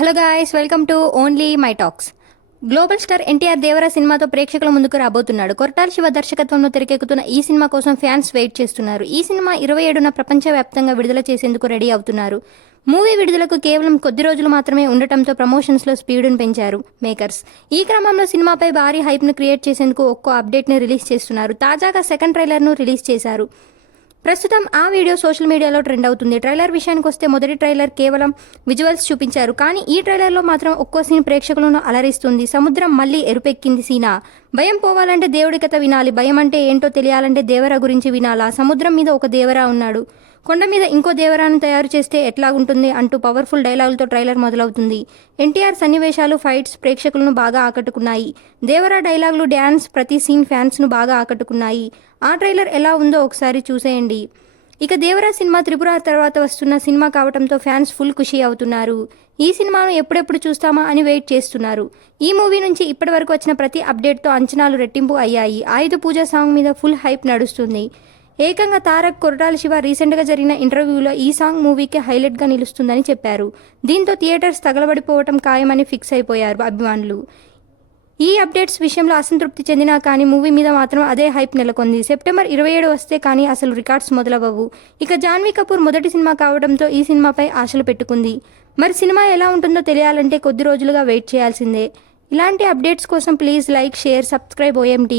Hello guys, welcome to only my talks. Global star NTR Devara సినిమాతో ప్రేక్షకుల ముందుకు రాబోతున్నాడు. కొరటాల శివ దర్శకత్వంలో తెరకెక్కుతున్న ఈ సినిమా కోసం ఫ్యాన్స్ వెయిట్ చేస్తున్నారు. ఈ సినిమా 27న ప్రపంచవ్యాప్తంగా విడుదల చేసేందుకు రెడీ అవుతున్నారు. మూవీ విడుదలకు కేవలం కొద్ది రోజులు మాత్రమే ఉండటంతో ప్రమోషన్స్లో స్పీడును పెంచారు మేకర్స్. ఈ క్రమంలో సినిమాపై భారీ హైప్ను క్రియేట్ చేసేందుకు ఒక్కో అప్డేట్ని రిలీజ్ చేస్తున్నారు. తాజాగా సెకండ్ ట్రైలర్ను రిలీజ్ చేశారు. ప్రస్తుతం ఆ వీడియో సోషల్ మీడియాలో ట్రెండ్ అవుతుంది. ట్రైలర్ విషయానికి వస్తే మొదటి ట్రైలర్ కేవలం విజువల్స్ చూపించారు. కానీ ఈ ట్రైలర్లో మాత్రం ఒక్కో సీన్ ప్రేక్షకులను అలరిస్తుంది. సముద్రం మళ్ళీ ఎరుపెక్కింది సీనా. భయం పోవాలంటే దేవుడి కథ వినాలి. భయం అంటే ఏంటో తెలియాలంటే దేవరా గురించి వినాలా. సముద్రం మీద ఒక దేవరా ఉన్నాడు. కొండ మీద ఇంకో దేవరాను తయారు చేస్తే ఎట్లాగుంటుంది అంటూ పవర్ఫుల్ డైలాగులతో ట్రైలర్ మొదలవుతుంది. ఎన్టీఆర్ సన్నివేశాలు, ఫైట్స్ ప్రేక్షకులను బాగా ఆకట్టుకున్నాయి. దేవరా డైలాగులు, డ్యాన్స్, ప్రతి సీన్ ఫ్యాన్స్ను బాగా ఆకట్టుకున్నాయి. ఆ ట్రైలర్ ఎలా ఉందో ఒకసారి చూసేయండి. ఇక దేవరా సినిమా త్రిపుర తర్వాత వస్తున్న సినిమా కావడంతో ఫ్యాన్స్ ఫుల్ ఖుషి అవుతున్నారు. ఈ సినిమాను ఎప్పుడెప్పుడు చూస్తామా అని వెయిట్ చేస్తున్నారు. ఈ మూవీ నుంచి ఇప్పటి వరకు వచ్చిన ప్రతి అప్డేట్తో అంచనాలు రెట్టింపు అయ్యాయి. ఆయుధ పూజ సాంగ్ మీద ఫుల్ హైప్ నడుస్తుంది. ఏకంగా తారక్, కొరటాల శివ రీసెంట్గా జరిగిన ఇంటర్వ్యూలో ఈ సాంగ్ మూవీకి హైలైట్గా నిలుస్తుందని చెప్పారు. దీంతో థియేటర్స్ తగలబడిపోవటం ఖాయమని ఫిక్స్ అయిపోయారు అభిమానులు. ఈ అప్డేట్స్ విషయంలో అసంతృప్తి చెందినా కానీ మూవీ మీద మాత్రం అదే హైప్ నెలకొంది. సెప్టెంబర్ 27 వస్తే కానీ అసలు రికార్డ్స్ మొదలవ్వవు. ఇక జాన్వీ కపూర్ మొదటి సినిమా కావడంతో ఈ సినిమాపై ఆశలు పెట్టుకుంది. మరి సినిమా ఎలా ఉంటుందో తెలియాలంటే కొద్ది రోజులుగా వెయిట్ చేయాల్సిందే. ఇలాంటి అప్డేట్స్ కోసం please like, share, subscribe OMT.